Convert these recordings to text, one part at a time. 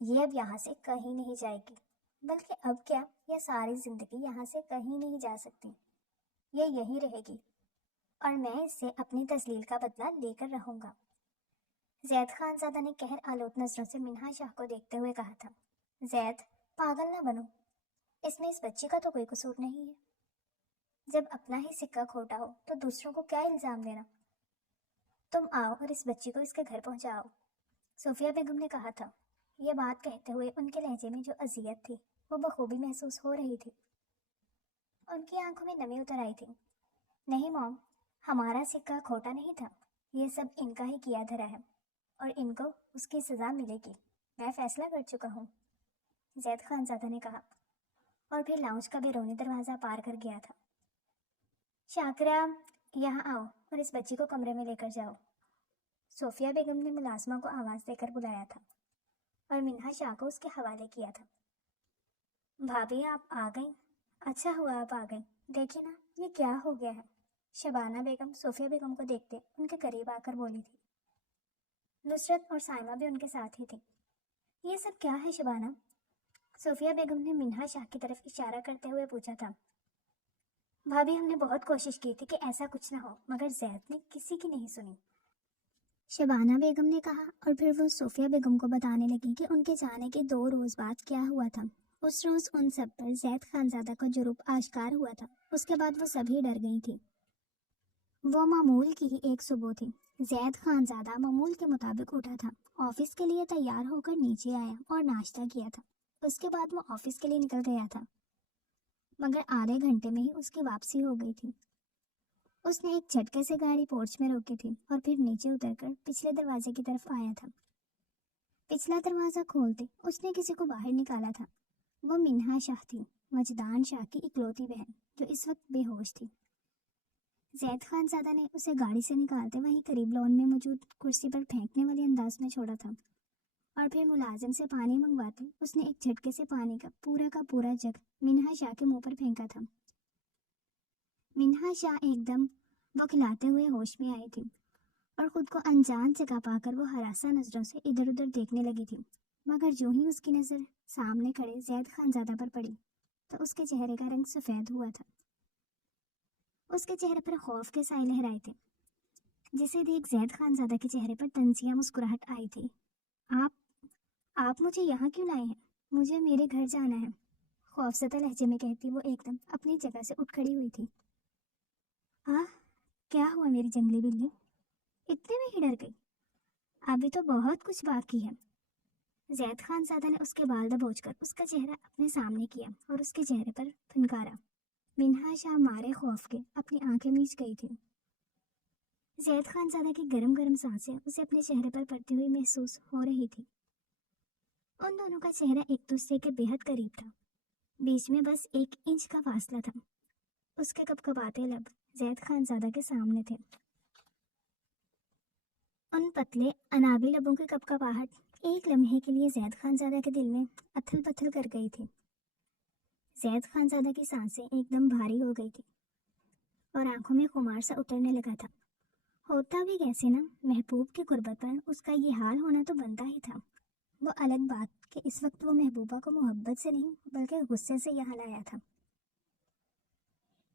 یہ اب یہاں سے کہیں نہیں جائے گی، بلکہ اب کیا، یہ ساری زندگی یہاں سے کہیں نہیں جا سکتی، یہ یہیں رہے گی، اور میں اس سے اپنی تذلیل کا بدلہ لے کر رہوں گا۔ زید خان زادہ نے قہر آلود نظروں سے منہا شاہ کو دیکھتے ہوئے کہا تھا، زید، پاگل نہ بنو، اس میں اس بچی کا تو کوئی قصور نہیں ہے۔ جب اپنا ہی سکہ کھوٹا ہو تو دوسروں کو کیا الزام دینا؟ تم آؤ اور اس بچی کو اس کے گھر پہنچاؤ، صوفیہ بیگم نے کہا تھا۔ یہ بات کہتے ہوئے ان کے لہجے میں جو اذیت تھی وہ بخوبی محسوس ہو رہی تھی۔ ان کی آنکھوں میں نمی اتر آئی تھی۔ نہیں موم، ہمارا سکہ کھوٹا نہیں تھا، یہ سب ان کا ہی کیا دھرا ہے، اور ان کو اس کی سزا ملے گی، میں فیصلہ کر چکا ہوں، زید خان زادہ نے کہا، اور پھر لاؤنج کا بیرونی دروازہ پار کر گیا تھا۔ شاکرہ، یہاں آؤ اور اس بچی کو کمرے میں لے کر جاؤ، صوفیہ بیگم نے ملازمہ کو آواز دے کر بلایا تھا اور منہا شاہ کو اس کے حوالے کیا تھا۔ بھابھی آپ آ گئیں، اچھا ہوا آپ آ گئیں، دیکھیں نا یہ کیا ہو گیا ہے، شبانہ بیگم صوفیہ بیگم کو دیکھتے ان کے قریب آ کر بولی تھی۔ نصرت اور سائمہ بھی ان کے ساتھ ہی تھی۔ یہ سب کیا ہے شبانہ؟ صوفیہ بیگم نے منہا شاہ کی طرف اشارہ کرتے ہوئے پوچھا تھا۔ بھابھی ہم نے بہت کوشش کی تھی کہ ایسا کچھ نہ ہو، مگر زید نے کسی کی نہیں سنی، شبانہ بیگم نے کہا، اور پھر وہ صوفیہ بیگم کو بتانے لگی کہ ان کے جانے کے 2 روز بعد کیا ہوا تھا۔ اس روز ان سب پر زید خانزادہ کا جرم آشکار ہوا تھا۔ اس کے بعد وہ سبھی ڈر گئی تھی۔ وہ معمول کی ہی ایک صبح تھی۔ زید خانزادہ معمول کے مطابق اٹھا تھا، آفس کے لیے تیار ہو کر نیچے آیا اور ناشتہ کیا تھا۔ اس کے بعد وہ آفس کے لیے نکل گیا تھا، مگر آدھے گھنٹے میں ہی اس کی واپسی ہو گئی تھی۔ اس نے ایک جھٹکے سے گاڑی پورچ میں روکی تھی اور پھر نیچے اتر کر پچھلے دروازے کی طرف آیا تھا۔ پچھلا دروازہ کھولتے اس نے کسی کو باہر نکالا تھا۔ وہ منہا شاہ تھی، وجدان شاہ کی اکلوتی بہن، جو اس وقت بے ہوش تھی۔ زید خان زادہ نے اسے گاڑی سے نکالتے وہیں قریب لون میں موجود کرسی پر پھینکنے والے انداز میں چھوڑا تھا، اور پھر ملازم سے پانی منگواتے اس نے ایک جھٹکے سے پانی کا پورا جگ منہا شاہ کے منہ پر پھینکا تھا۔ منہا شاہ ایک دم بکھلاتے ہوئے ہوش میں آئی تھی، اور خود کو انجان جگہ پا کر وہ ہراساں نظروں سے ادھر ادھر دیکھنے لگی تھی، مگر جو ہی اس کی نظر سامنے کھڑے زید خانزادہ پر پڑی تو اس کے چہرے کا رنگ سفید ہوا تھا۔ اس کے چہرے پر خوف کے سائے لہرائے تھے، جسے دیکھ زید خانزادہ کے چہرے پر طنزیہ مسکراہٹ آئی تھی۔ آپ مجھے یہاں کیوں لائے ہیں؟ مجھے میرے گھر جانا ہے، خوفزدہ لہجے میں کہتی وہ ایک دم اپنی جگہ سے اٹھ کھڑی ہوئی تھی۔ کیا ہوا میری جنگلی بلی؟ اتنے میں ہی ڈر گئی؟ ابھی تو بہت کچھ باقی ہے۔ زید خانزادہ نے اس کے بال دبوچ کر اس کا چہرہ اپنے سامنے کیا اور اس کے چہرے پر پھنکارا۔ منہا شاہ مارے خوف کے اپنی آنکھیں میچ گئی تھی۔ زید خانزادہ کی گرم گرم سانسیں اسے اپنے چہرے پر پڑتی ہوئی محسوس ہو رہی تھی۔ ان دونوں کا چہرہ ایک دوسرے کے بے حد قریب تھا، بیچ میں بس 1 انچ کا فاصلہ تھا۔ اس کے کپکپاتے لب زید خانزادہ کے سامنے تھے۔ ان پتلے انابی لبوں کی کپکپاہٹ ایک لمحے کے لیے زید خانزادہ کے دل میں اتھل پتھل کر گئی تھی۔ زید خانزادہ کی سانسیں ایک دم بھاری ہو گئی تھی اور آنکھوں میں خمار سا اترنے لگا تھا۔ ہوتا بھی کیسے نا، محبوب کی غربت پر اس کا یہ حال ہونا تو بنتا ہی تھا۔ وہ الگ بات کہ اس وقت وہ محبوبہ کو محبت سے نہیں بلکہ غصے سے یہاں لایا تھا۔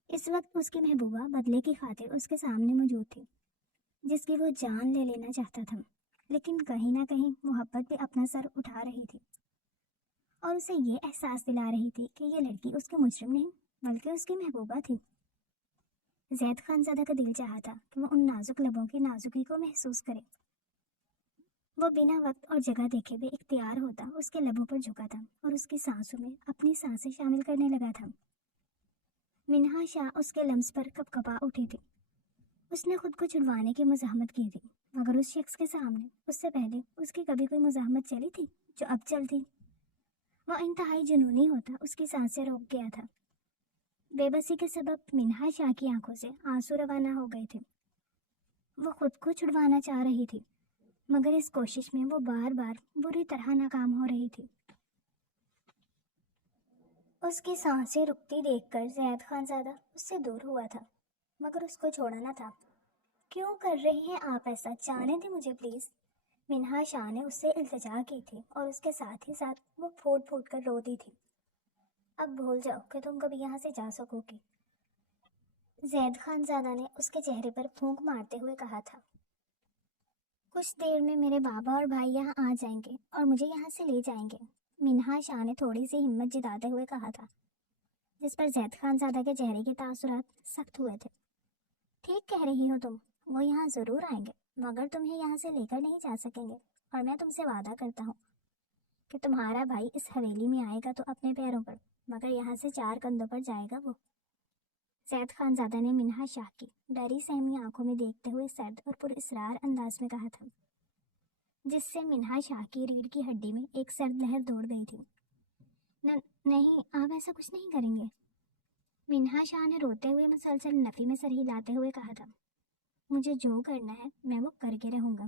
اس وقت اس کی محبوبہ بدلے کی خاطر اس کے سامنے موجود تھی، جس کی وہ جان لے لینا چاہتا تھا، لیکن کہیں نہ کہیں محبت بھی اپنا سر اٹھا رہی تھی اور اسے یہ احساس دلا رہی تھی کہ یہ لڑکی اس کی مجرم نہیں بلکہ اس کی محبوبہ تھی۔ زید خانزادہ کا دل چاہا تھا کہ وہ ان نازک لبوں کی نازکی کو محسوس کرے۔ وہ بنا وقت اور جگہ دیکھے بے اختیار ہوتا اس کے لبوں پر جھکا تھا اور اس کی سانسوں میں اپنی سانسیں شامل کرنے لگا تھا۔ منہا شاہ اس کے لمس پر کپکپا اٹھی تھی۔ اس نے خود کو چھڑوانے کی مزاحمت کی تھی، مگر اس شخص کے سامنے اس سے پہلے اس کی کبھی کوئی مزاحمت چلی تھی جو اب چلتی؟ وہ انتہائی جنونی ہوتا اس کی سانسیں روک گیا تھا۔ بے بسی کے سبب منہا شاہ کی آنکھوں سے آنسو روانہ ہو گئے تھے۔ وہ خود کو چھڑوانا چاہ رہی تھی، مگر اس کوشش میں وہ بار بار بری طرح ناکام ہو رہی تھی۔ اس کی سانسیں رکتی دیکھ کر زید خانزادہ اس سے دور ہوا تھا، مگر اس کو چھوڑا نہ تھا۔ کیوں کر رہی ہیں آپ ایسا؟ جانے دیں مجھے پلیز، منہا شاہ نے اس سے التجا کی تھی اور اس کے ساتھ ہی ساتھ وہ پھوٹ پھوٹ کر روتی تھی۔ اب بھول جاؤ کہ تم کبھی یہاں سے جا سکو گی، زید خان زادہ نے اس کے چہرے پر پھونک مارتے ہوئے کہا تھا۔ کچھ دیر میں میرے بابا اور بھائی یہاں آ جائیں گے اور مجھے یہاں سے لے جائیں گے، منہا شاہ نے تھوڑی سی ہمت جتاتے ہوئے کہا تھا، جس پر زید خان زادہ کے چہرے کے تاثرات سخت ہوئے تھے۔ ٹھیک کہہ رہی ہو تم، وہ یہاں ضرور آئیں گے، مگر تمہیں یہاں سے لے کر نہیں جا سکیں گے، اور میں تم سے وعدہ کرتا ہوں کہ تمہارا بھائی اس حویلی میں آئے گا تو اپنے پیروں پر، مگر یہاں سے 4 کندھوں پر جائے گا وہ، زید خان زادہ نے منہا شاہ کی ڈری سہمی آنکھوں میں دیکھتے ہوئے سرد اور پر اسرار انداز میں کہا تھا، جس سے منہا شاہ کی ریڑھ کی ہڈی میں ایک سرد لہر دوڑ گئی تھی۔ نہیں، آپ ایسا کچھ نہیں کریں گے، منہا شاہ نے روتے ہوئے مسلسل نفی میں سر ہلاتے ہوئے کہا تھا۔ مجھے جو کرنا ہے میں وہ کر کے رہوں گا،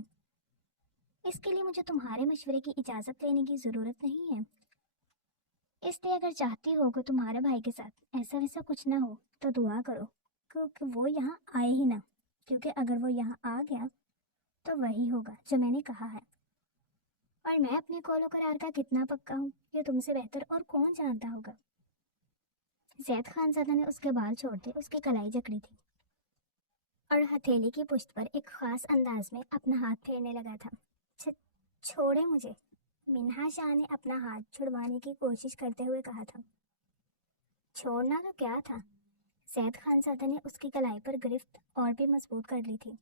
اس کے لیے مجھے تمہارے مشورے کی اجازت لینے کی ضرورت نہیں ہے، اس لیے اگر چاہتی ہو کہ تمہارے بھائی کے ساتھ ایسا ویسا کچھ نہ ہو تو دعا کرو کہ وہ یہاں آئے ہی نہ، کیونکہ اگر وہ یہاں آ گیا تو وہی ہوگا جو میں نے کہا ہے، اور میں اپنے قول و قرار کا کتنا پکا ہوں یہ تم سے بہتر اور کون جانتا ہوگا۔ زید خان زادہ نے اس کے بال چھوڑتے اس کی کلائی جکڑی تھی اور ہتھیلی کی پشت پر ایک خاص انداز میں اپنا ہاتھ پھیرنے لگا تھا۔ چھوڑے مجھے، منہا شاہ نے اپنا ہاتھ چھڑوانے کی کوشش کرتے ہوئے کہا تھا۔ چھوڑنا تو کیا تھا، زید خان زادہ نے اس کی کلائی پر گرفت اور بھی مضبوط کر لی تھی۔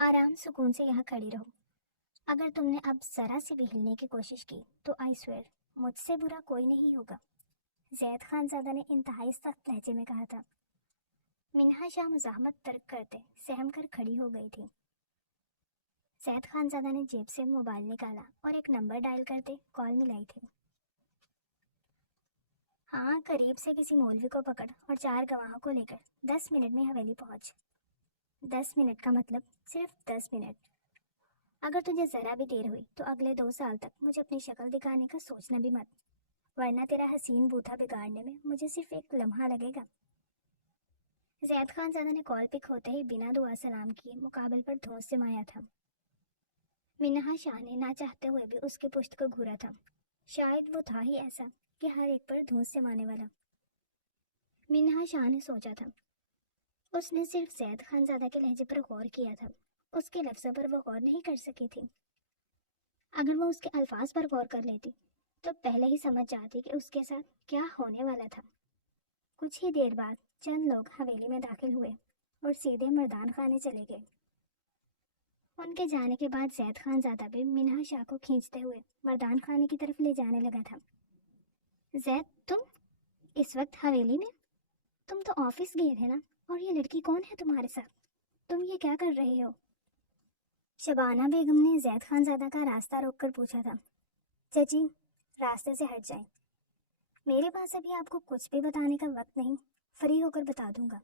آرام سکون سے یہاں کھڑی رہو، اگر تم نے اب ذرا سی بھی ہلنے کی کوشش کی تو آئی سویئر مجھ سے برا کوئی نہیں ہوگا، زید خان زادہ نے انتہائی سخت لہجے میں کہا تھا۔ منہا شاہ مزاحمت ترک کرتے سہم کر کھڑی ہو گئی تھی۔ زید خان زادہ نے جیب سے موبائل نکالا اور ایک نمبر ڈائل کرتے کال ملائی تھی۔ ہاں، قریب سے کسی مولوی کو پکڑ اور 4 گواہوں کو لے کر 10 منٹ میں حویلی پہنچ۔ 10 منٹ کا مطلب صرف 10 منٹ، اگر تجھے ذرا بھی دیر ہوئی تو اگلے 2 سال تک مجھے اپنی شکل دکھانے کا سوچنا بھی مت، ورنہ تیرا حسین بوتھا بگاڑنے میں مجھے صرف ایک لمحہ لگے گا۔ زید خان زادہ نے کال پک ہوتے ہی بنا دعا سلام کیے مقابل پر دھونس جمایا تھا۔ منہا شاہ نے نہ چاہتے ہوئے بھی اس کی پشت کو گھورا تھا، شاید وہ تھا ہی ایسا کہ ہر ایک پر دھونس جمانے والا۔ منہا شاہ نے سوچا تھا، اس نے صرف زید خان زادہ کے لہجے پر غور کیا تھا، اس کے لفظوں پر وہ غور نہیں کر سکی تھی۔ اگر وہ اس کے الفاظ پر غور کر لیتی تو پہلے ہی سمجھ جاتی کہ اس کے ساتھ کیا ہونے والا تھا۔ کچھ ہی دیر بعد چند لوگ حویلی میں داخل ہوئے اور سیدھے مردان خانے چلے گئے۔ ان کے جانے کے بعد زید خان زادہ بھی منہا شاہ کو کھینچتے ہوئے مردان خانے کی طرف لے جانے لگا تھا۔ زید، تم اس وقت حویلی میں؟ تم تو آفس گئے تھے نا، اور یہ لڑکی کون ہے تمہارے ساتھ؟ تم یہ کیا کر رہے ہو؟ شبانہ بیگم نے زید خان زادہ کا راستہ روک کر پوچھا تھا۔ چچی، راستے سے ہٹ جائیں، میرے پاس ابھی آپ کو کچھ بھی بتانے کا وقت نہیں، فری ہو کر بتا دوں گا،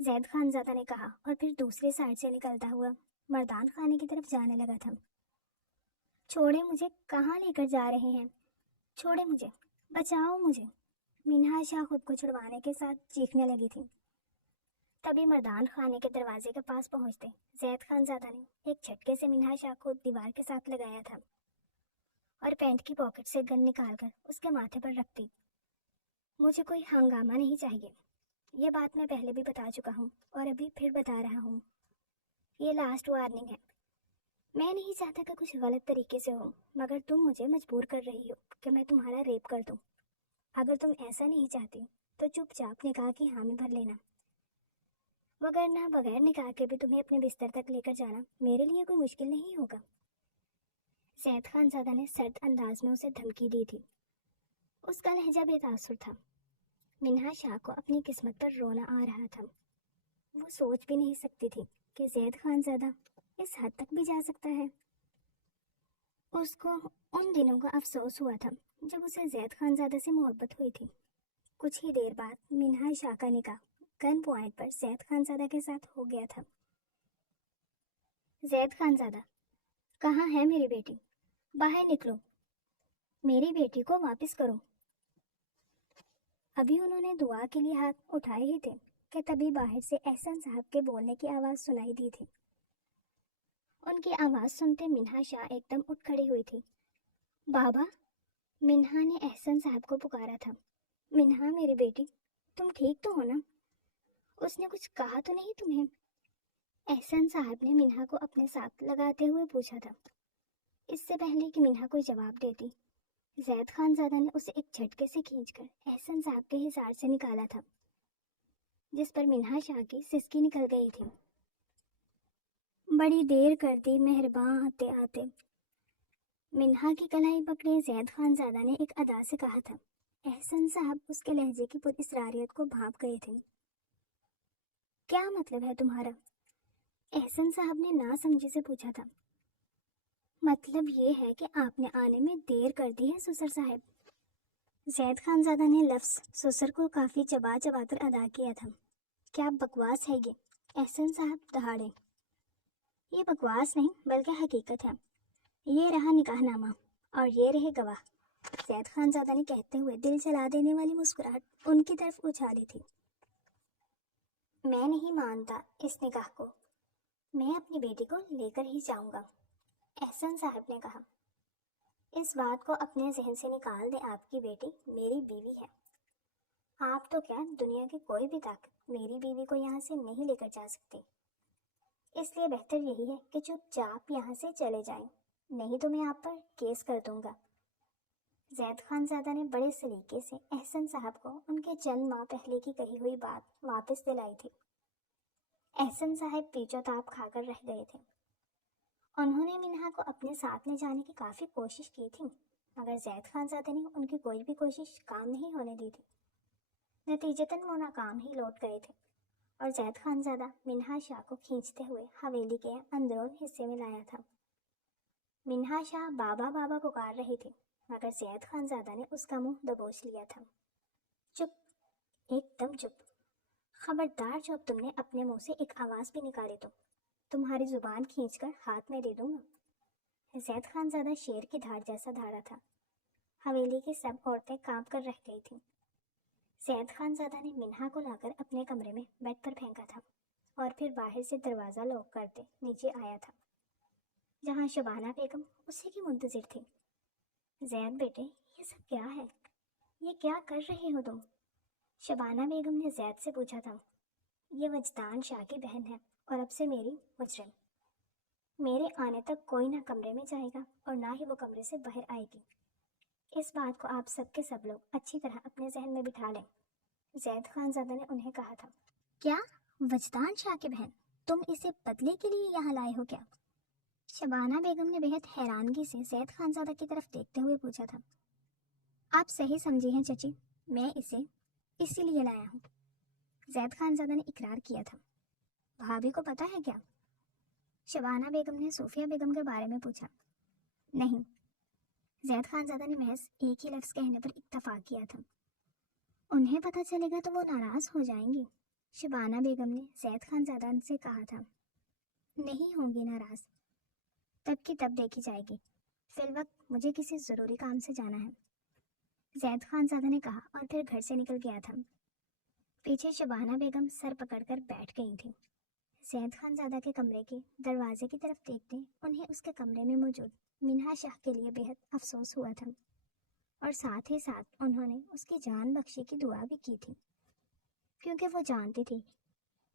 زید خان زادہ نے کہا، اور پھر دوسری سائڈ سے نکلتا ہوا مردان خانے کی طرف جانے لگا تھا۔ چھوڑے مجھے، کہاں لے کر جا رہے ہیں؟ چھوڑے مجھے، بچاؤ مجھے، منہا شاہ خود کو چھڑوانے کے ساتھ چیخنے لگی تھی۔ تبھی مردان خانے کے دروازے کے پاس پہنچتے زید خان زادہ نے ایک جھٹکے سے منہا شاہ کو دیوار کے ساتھ لگایا تھا اور پینٹ کی پاکٹ سے گن نکال کر اس کے ماتھے پر رکھ دی۔ مجھے کوئی ہنگامہ نہیں چاہیے، یہ بات میں پہلے بھی بتا چکا ہوں اور ابھی پھر بتا رہا ہوں، یہ لاسٹ وارننگ ہے۔ میں نہیں چاہتا کہ کچھ غلط طریقے سے ہو، مگر تم مجھے مجبور کر رہی ہو کہ میں تمہارا ریپ کر دوں۔ اگر تم ایسا نہیں چاہتی تو چپ چاپ نکاح کی حامی بھر لینا، وگرنہ بغیر نکاح کے بھی تمہیں اپنے بستر تک لے کر جانا میرے لیے کوئی مشکل نہیں ہوگا، زید خان زادہ نے سرد انداز میں اسے دھمکی دی تھی۔ اس کا لہجہ بے تاثر تھا۔ منہا شاہ کو اپنی قسمت پر رونا آ رہا تھا، وہ سوچ بھی نہیں سکتی تھی کہ زید خان زادہ اس حد تک بھی جا سکتا ہے۔ اس کو ان دنوں کا افسوس ہوا تھا جب اسے زید خان زادہ سے محبت ہوئی تھی۔ کچھ ہی دیر بعد منہا شاہ کا نکاح گن پوائنٹ پر زید خان زادہ کے ساتھ ہو گیا تھا۔ زید خان زادہ، کہاں ہے میری بیٹی؟ باہر نکلو، میری بیٹی کو واپس کرو۔ ابھی انہوں نے دعا کے لیے ہاتھ اٹھائے ہی تھے کہ تبھی باہر سے احسن صاحب کے بولنے کی آواز سنائی دی تھی۔ ان کی آواز سنتے منہا شاہ ایک دم اٹھ کھڑی ہوئی تھی۔ بابا! منہا نے احسن صاحب کو پکارا تھا۔ منہا میری بیٹی، تم ٹھیک تو ہو نا؟ اس نے کچھ کہا تو نہیں تمہیں؟ احسن صاحب نے منہا کو اپنے ساتھ لگاتے ہوئے پوچھا تھا۔ اس سے پہلے کہ منہا کوئی جواب دیتی، زید خان زادہ نے اسے ایک جھٹکے سے کھینچ کر احسن صاحب کے حصار سے نکالا تھا، جس پر منہا شاہ کی سسکی نکل گئی تھی۔ بڑی دیر کر دی مہرباں آتے آتے، منہا کی کلائی پکڑے زید خان زادہ نے ایک ادا سے کہا تھا۔ احسن صاحب اس کے لہجے کی پر اسراریت کو بھانپ گئے تھے۔ کیا مطلب ہے تمہارا؟ احسن صاحب نے نا سمجھی سے پوچھا تھا۔ مطلب یہ ہے کہ آپ نے آنے میں دیر کر دی ہے سسر صاحب۔ زید خان زادہ نے لفظ سسر کو کافی چبا چبا کر ادا کیا تھا۔ کیا بکواس ہے یہ؟ احسن صاحب دہاڑے۔ یہ بکواس نہیں بلکہ حقیقت ہے۔ یہ رہا نکاح نامہ اور یہ رہے گواہ۔ زید خان زادہ نے کہتے ہوئے دل جلا دینے والی مسکراہٹ ان کی طرف اچھالی تھی۔ میں نہیں مانتا اس نکاح کو، میں اپنی بیٹی کو لے کر ہی جاؤں گا، احسن صاحب نے کہا۔ اس بات کو اپنے ذہن سے نکال دیں، آپ کی بیٹی میری بیوی ہے۔ آپ تو کیا دنیا کی کوئی بھی طاقت میری بیوی کو یہاں سے نہیں لے کر جا سکتی۔ اس لیے بہتر یہی ہے کہ چپ چاپ یہاں سے چلے جائیں، نہیں تو میں آپ پر کیس کر دوں گا۔ زید خان زادہ نے بڑے سلیقے سے احسن صاحب کو ان کے چند ماہ پہلے کی کہی ہوئی بات واپس دلائی تھی۔ احسن صاحب پیچو تاپ کھا کر رہ گئے تھے۔ انہوں نے منہا کو اپنے ساتھ لے جانے کی کافی کوشش کی تھی، مگر زید خان زادہ نے ان کی کوئی بھی کوشش کام نہیں ہونے دی تھی۔ نتیجتاً وہ ناکام ہی لوٹ گئے تھے اور زید خان زادہ منہا شاہ کو کھینچتے ہوئے حویلی کے اندرون حصے میں لایا تھا۔ منہا شاہ بابا بابا پکار رہی تھی، مگر زید خان زادہ نے اس کا منہ دبوچ لیا تھا۔ چپ، ایک دم چپ۔ خبردار جو اب تم نے اپنے منہ سے ایک آواز بھی نکالی تو تمہاری زبان کھینچ کر ہاتھ میں دے دوں گا۔ زید خان زادہ شیر کی دھاڑ جیسا دھاڑا تھا۔ حویلی کی سب عورتیں کانپ کر رہ گئی تھیں۔ زید خان زادہ نے منہا کو لا کر اپنے کمرے میں بیڈ پر پھینکا تھا اور پھر باہر سے دروازہ لاک کرتے نیچے آیا تھا، جہاں شبانہ بیگم اسی کی منتظر تھی۔ زید بیٹے، یہ سب کیا ہے؟ یہ کیا کر رہے ہو تم؟ شبانہ بیگم نے زید سے پوچھا تھا۔ یہ وجدان شاہ کی بہن ہے اور اب سے میری مجرم۔ میرے آنے تک کوئی نہ کمرے میں جائے گا اور نہ ہی وہ کمرے سے باہر آئے گی۔ اس بات کو آپ سب کے سب لوگ اچھی طرح اپنے ذہن میں بٹھا لیں، زید خان زادہ نے انہیں کہا تھا۔ کیا؟ وجدان شاہ کی بہن؟ تم اسے بدلے کے لیے یہاں لائے ہو کیا؟ شبانہ بیگم نے بہت حیرانگی سے زید خان زادہ کی طرف دیکھتے ہوئے پوچھا تھا۔ آپ صحیح سمجھی ہیں چچی، میں اسے اسی لیے لایا ہوں، زید خان زادہ نے اقرار کیا تھا۔ بھابھی کو پتہ ہے کیا؟ شبانہ بیگم نے صوفیہ بیگم کے بارے میں پوچھا۔ نہیں، زید خان زادہ نے محض ایک ہی لفظ کہنے پر اکتفا کیا تھا۔ انہیں پتہ چلے گا تو وہ ناراض ہو جائیں گی، شبانہ بیگم نے زید خان زادہ سے کہا تھا۔ نہیں ہوں گی ناراض، تب کی تب دیکھی جائے گی، فی الوقت مجھے کسی ضروری کام سے جانا ہے، زید خان زادہ نے کہا اور پھر گھر سے نکل گیا تھا۔ پیچھے شبانہ بیگم سر پکڑ کر بیٹھ گئی تھی۔ زید خان زادہ کے کمرے کے دروازے کی طرف دیکھتے انہیں اس کے کمرے میں موجود منہا شاہ کے لیے بہت افسوس ہوا تھا، اور ساتھ ہی ساتھ انہوں نے اس کی جان بخشی کی دعا بھی کی تھی، کیونکہ وہ جانتی تھی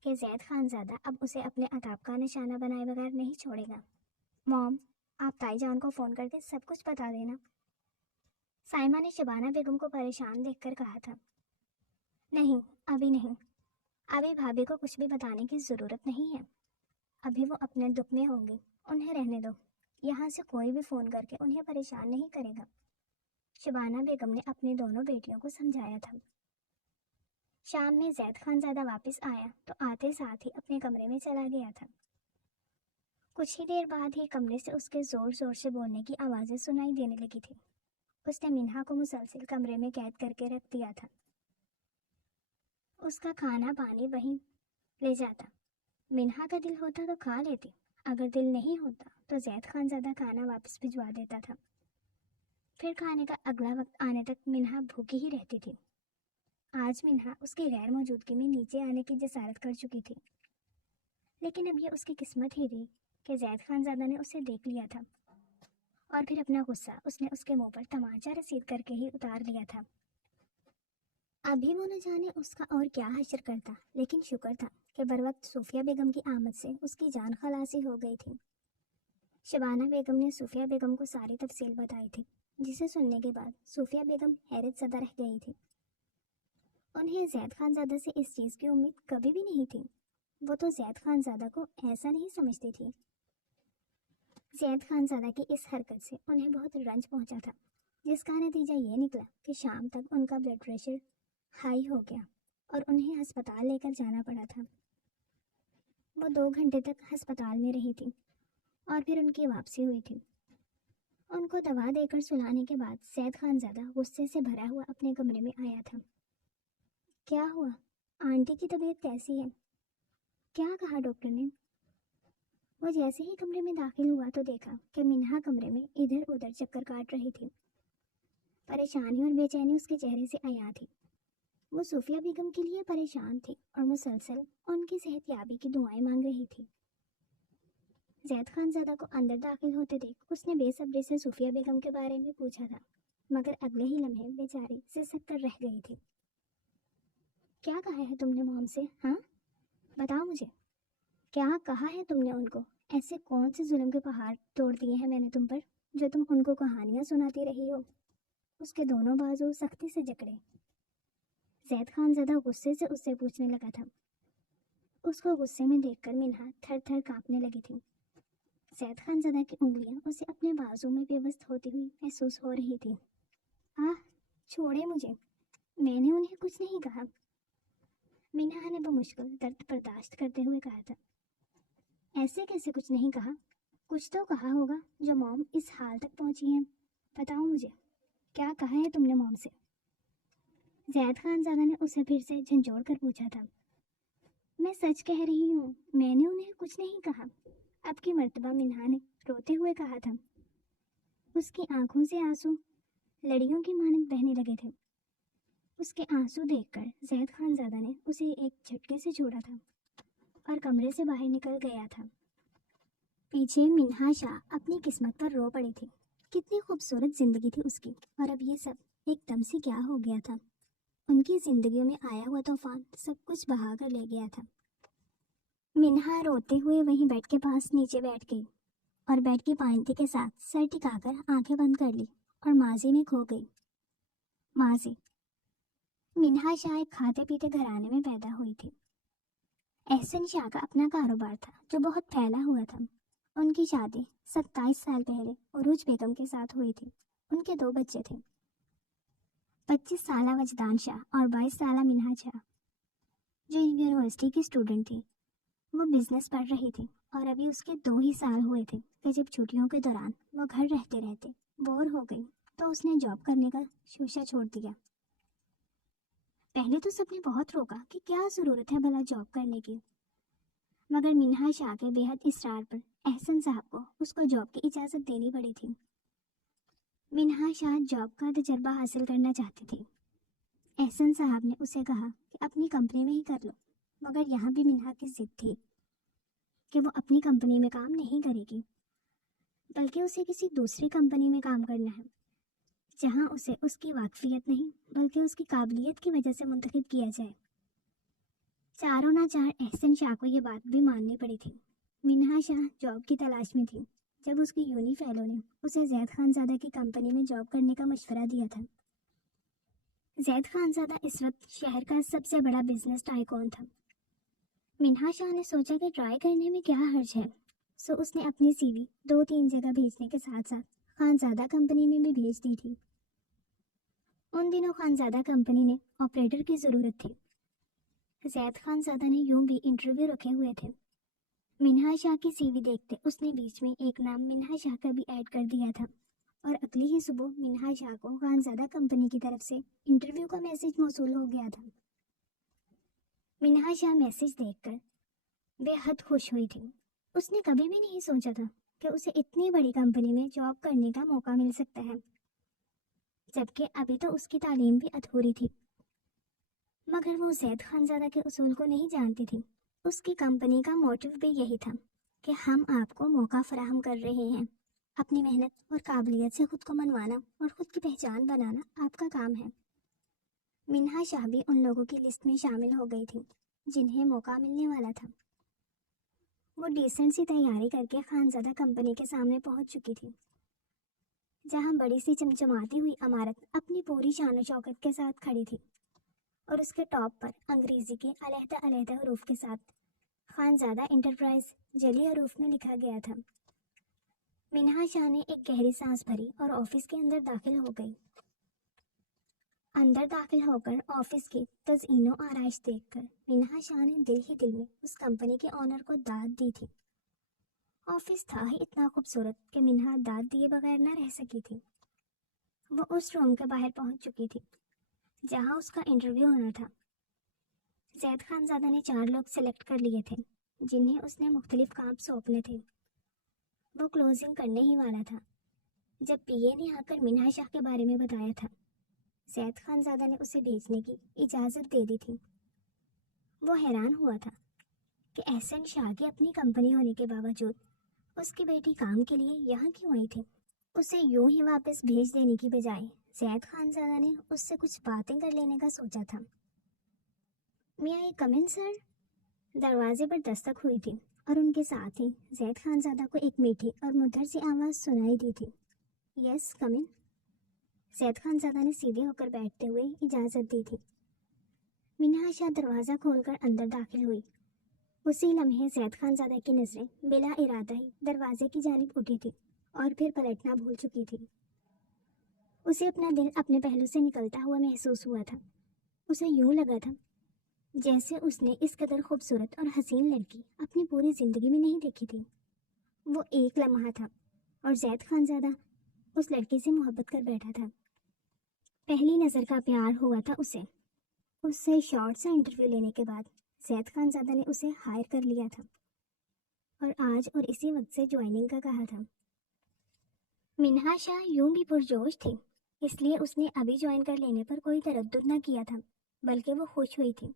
کہ زید خان زادہ اب اسے اپنے عتاب کا نشانہ بنائے بغیر نہیں چھوڑے گا۔ موم، آپ تائی جان کو فون کر کے سب کچھ بتا دینا، سائمہ نے شبانہ بیگم کو پریشان دیکھ کر کہا تھا۔ نہیں، ابھی نہیں، ابھی بھابھی کو کچھ بھی بتانے کی ضرورت نہیں ہے، ابھی وہ اپنے دکھ میں ہوں گی، انہیں رہنے دو، یہاں سے کوئی بھی فون کر کے انہیں پریشان نہیں کرے گا، شبانہ بیگم نے اپنی دونوں بیٹیوں کو سمجھایا تھا۔ شام میں زید خان زادہ واپس آیا تو آتے ساتھ ہی اپنے کمرے میں چلا گیا تھا۔ کچھ ہی دیر بعد ہی کمرے سے اس کے زور زور سے بولنے کی آوازیں سنائی دینے لگی تھی۔ اس نے منہا کو مسلسل کمرے میں قید کر کے رکھ دیا تھا۔ اس کا کھانا پانی وہیں لے جاتا، منہا کا دل ہوتا تو کھا لیتی، اگر دل نہیں ہوتا تو زید خان زادہ کھانا واپس بھجوا دیتا تھا۔ پھر کھانے کا اگلا وقت آنے تک منہا بھوکی ہی رہتی تھی۔ آج منہا اس کی غیر موجودگی میں نیچے آنے کی جسارت کر چکی تھی، لیکن اب یہ اس کی قسمت ہی تھی کہ زید خان زادہ نے اسے دیکھ لیا تھا اور پھر اپنا غصہ اس نے اس کے منہ پر تماچا رسید کر کے ہی اتار لیا تھا۔ ابھی وہ نہ جانے اس کا اور کیا حشر کرتا، لیکن شکر تھا کہ بروقت صوفیہ بیگم کی آمد سے اس کی جان خلاصی ہو گئی تھی۔ شبانہ بیگم نے صوفیہ بیگم کو ساری تفصیل بتائی تھی، جسے سننے کے بعد صوفیہ بیگم حیرت زدہ رہ گئی تھی۔ انہیں زید خان زادہ سے اس چیز کی امید کبھی بھی نہیں تھی۔ وہ تو زید خان زادہ کو ایسا نہیں سمجھتی تھی۔ زید خان زادہ کی اس حرکت سے انہیں بہت رنج پہنچا تھا، جس کا نتیجہ یہ نکلا کہ شام تک ان کا بلڈ پریشر ہائی ہو گیا اور انہیں ہسپتال لے کر جانا پڑا تھا۔ وہ 2 گھنٹے تک ہسپتال میں رہی تھی اور پھر ان کی واپسی ہوئی تھی۔ ان کو دوا دے کر سلانے کے بعد زید خان زادہ غصے سے بھرا ہوا اپنے کمرے میں آیا تھا۔ کیا ہوا؟ آنٹی کی طبیعت کیسی ہے؟ کیا کہا ڈاکٹر نے؟ وہ جیسے ہی کمرے میں داخل ہوا تو دیکھا کہ منہا کمرے میں ادھر ادھر چکر کاٹ رہی تھی۔ پریشانی اور بے چینی اس کے چہرے سے عیاں تھی۔ وہ صوفیہ بیگم کے لیے پریشان تھی اور مسلسل ان کی صحت یابی کی دعائیں مانگ رہی تھی۔ زید خان زادہ کو اندر داخل ہوتے دیکھ اس نے بے صبری سے صوفیہ بیگم کے بارے میں پوچھا تھا، مگر اگلے ہی لمحے بیچاری سسک کر رہ گئی تھی۔ کیا کہا ہے تم نے موم سے؟ ہاں بتاؤ مجھے، کیا کہا ہے تم نے ان کو؟ ایسے کون سے ظلم کے پہاڑ توڑ دیے ہیں میں نے تم پر، جو تم ان کو کہانیاں سناتی رہی ہو؟ اس کے دونوں بازو سختی سے جکڑے۔ زید خان زادہ غصے سے اس سے پوچھنے لگا تھا۔ اس کو غصے میں دیکھ کر منہا تھر تھر کانپنے لگی تھی۔ زید خان زادہ کی انگلیاں اسے اپنے بازو میں پیوست ہوتی ہوئی محسوس ہو رہی تھی۔ چھوڑے مجھے، میں نے انہیں کچھ نہیں کہا، منہا نے بمشکل درد برداشت کرتے ہوئے کہا تھا۔ ایسے کیسے کچھ نہیں کہا؟ کچھ تو کہا ہوگا جو موم اس حال تک پہنچی ہیں۔ بتاؤ مجھے، کیا کہا ہے تم نے موم سے؟ زید خان زادہ نے اسے پھر سے جھنجھوڑ کر پوچھا تھا۔ میں سچ کہہ رہی ہوں، میں نے انہیں کچھ نہیں کہا، اب کی مرتبہ منہا نے روتے ہوئے کہا تھا۔ اس کی آنکھوں سے آنسو لڑیوں کی مانند بہنے لگے تھے۔ اس کے آنسو دیکھ کر زید خان زادہ نے اسے ایک جھٹکے سے چھوڑا تھا اور کمرے سے باہر نکل گیا تھا۔ پیچھے منہا شاہ اپنی قسمت پر رو پڑی تھی۔ کتنی خوبصورت زندگی تھی اس کی، اور اب یہ سب ایک دم سے کیا ہو گیا تھا؟ ان کی زندگیوں میں آیا ہوا طوفان سب کچھ بہا کر لے گیا تھا۔ منہا روتے ہوئے وہیں بیڈ کے پاس نیچے بیٹھ گئی اور بیڈ کی پائنتی کے ساتھ سر ٹکا کر آنکھیں بند کر لی اور ماضی میں کھو گئی۔ ماضی۔ منہا شاہ ایک کھاتے پیتے گھرانے میں پیدا ہوئی تھی۔ احسن شاہ کا اپنا کاروبار تھا جو بہت پھیلا ہوا تھا۔ ان کی شادی 27 سال پہلے عروج بیگم کے ساتھ ہوئی تھی۔ ان کے 2 بچے تھے، 25 سالہ وجدان شاہ اور 22 سالہ منہا شاہ، جو یونیورسٹی کی اسٹوڈنٹ تھی۔ وہ بزنس پڑھ رہی تھی اور ابھی اس کے 2 ہی سال ہوئے تھے کہ جب چھٹیوں کے دوران وہ گھر رہتے رہتے بور ہو گئی تو اس نے جاب کرنے کا شوشہ چھوڑ دیا۔ پہلے تو سب نے بہت روکا کہ کیا ضرورت ہے بھلا جاب کرنے کی، مگر منہا شاہ کے بے حد اصرار پر احسن صاحب کو اس کو جاب کی اجازت دینی پڑی تھی۔ منہا شاہ جاب کا تجربہ حاصل کرنا چاہتی تھی۔ احسن صاحب نے اسے کہا کہ اپنی کمپنی میں ہی کر لو، مگر یہاں بھی منہا کی ضد تھی کہ وہ اپنی کمپنی میں کام نہیں کرے گی، بلکہ اسے کسی دوسری کمپنی میں کام کرنا ہے، جہاں اسے اس کی واقفیت نہیں بلکہ اس کی قابلیت کی وجہ سے منتخب کیا جائے۔ چاروں نہ چار احسن شاہ کو یہ بات بھی ماننی پڑی تھی۔ منہا شاہ جاب کی تلاش میں تھی جب اس کی یونی فیلو نے اسے زید خان زادہ کی کمپنی میں جاب کرنے کا مشورہ دیا تھا۔ زید خان زادہ اس وقت شہر کا سب سے بڑا بزنس ٹائکون تھا۔ منہا شاہ نے سوچا کہ ٹرائی کرنے میں کیا حرج ہے، سو اس نے اپنی سی وی 2-3 جگہ بھیجنے کے ساتھ ساتھ خان زادہ کمپنی میں بھی بھیج دی تھی۔ ان دنوں خان زادہ کمپنی نے آپریٹر کی ضرورت تھی۔ زید خان زادہ نے یوں بھی انٹرویو رکھے ہوئے تھے۔ منہا شاہ کی سی وی دیکھتے اس نے بیچ میں ایک نام منہا شاہ کا بھی ایڈ کر دیا تھا، اور اگلی ہی صبح منہا شاہ کو خان زادہ کمپنی کی طرف سے انٹرویو کا میسج موصول ہو گیا تھا۔ منہا شاہ میسج دیکھ کر بے حد خوش ہوئی تھی۔ اس نے کبھی بھی نہیں سوچا تھا کہ اسے اتنی بڑی کمپنی میں جاب کرنے کا موقع مل سکتا ہے، جبکہ ابھی تو اس کی تعلیم بھی ادھوری تھی۔ مگر وہ زید خان زادہ کے اصول کو نہیں جانتی تھی۔ اس کی کمپنی کا موٹیو بھی یہی تھا کہ ہم آپ کو موقع فراہم کر رہے ہیں. اپنی محنت اور قابلیت سے خود کو منوانا اور خود کی پہچان بنانا آپ کا کام ہے. منہا شاہ بھی ان لوگوں کی لسٹ میں شامل ہو گئی تھی جنہیں موقع ملنے والا تھا. وہ ڈیسنٹ سی تیاری کر کے خانزادہ کمپنی کے سامنے پہنچ چکی تھی، جہاں بڑی سی چمچماتی ہوئی عمارت اپنی پوری شان و شوکت کے ساتھ کھڑی تھی، اور اس کے ٹاپ پر انگریزی کے علیحدہ علیحدہ حروف کے ساتھ خانزادہ انٹرپرائز جعلی حروف میں لکھا گیا تھا. منہا شاہ نے ایک گہری سانس بھری اور آفس کے اندر داخل ہو گئی. اندر داخل ہو کر آفس کی تزئین و آرائش دیکھ کر منہا شاہ نے دل ہی دل میں اس کمپنی کے آنر کو داد دی تھی. آفس تھا ہی اتنا خوبصورت کہ منہا داد دیے بغیر نہ رہ سکی تھی. وہ اس روم کے باہر پہنچ چکی تھی جہاں اس کا انٹرویو ہونا تھا. زید خانزادہ نے 4 لوگ سلیکٹ کر لیے تھے جنہیں اس نے مختلف کام سونپنے تھے. وہ کلوزنگ کرنے ہی والا تھا جب پی اے نے آ کر منہا شاہ کے بارے میں بتایا تھا. زید خانزادہ نے اسے بھیجنے کی اجازت دے دی تھی. وہ حیران ہوا تھا کہ احسن شاہ کی اپنی کمپنی ہونے کے باوجود اس کی بیٹی کام کے لیے یہاں کیوں آئی تھی. اسے یوں ہی واپس بھیج دینے کی بجائے زید خانزادہ نے اس سے کچھ باتیں کر لینے کا سوچا تھا. میں آئی کم ان سر؟ دروازے پر دستک ہوئی تھی اور ان کے ساتھ ہی زید خانزادہ کو ایک میٹھی اور مدھر سی آواز سنائی دی تھی. یس کم ان. زید خانزادہ نے سیدھے ہو کر بیٹھتے ہوئے اجازت دی تھی. منہا شاہ دروازہ کھول کر اندر داخل ہوئی. اسی لمحے زید خانزادہ کی نظریں بلا ارادہ ہی دروازے کی جانب اٹھی تھی اور پھر پلٹنا بھول چکی تھی. اسے اپنا دل اپنے پہلو سے نکلتا ہوا محسوس ہوا تھا. اسے یوں لگا تھا جیسے اس نے اس قدر خوبصورت اور حسین لڑکی اپنی پوری زندگی میں نہیں دیکھی تھی. وہ ایک لمحہ تھا اور زید خانزادہ اس لڑکی سے محبت کر بیٹھا تھا. پہلی نظر کا پیار ہوا تھا اسے. اس سے شارٹ سا انٹرویو لینے کے بعد زید خانزادہ نے اسے ہائر کر لیا تھا اور آج اور اسی وقت سے جوائننگ کا کہا تھا. منہا شاہ یوں بھی پرجوش تھی، اس لیے اس نے ابھی جوائن کر لینے پر کوئی تردد نہ کیا تھا، بلکہ وہ خوش ہوئی تھی.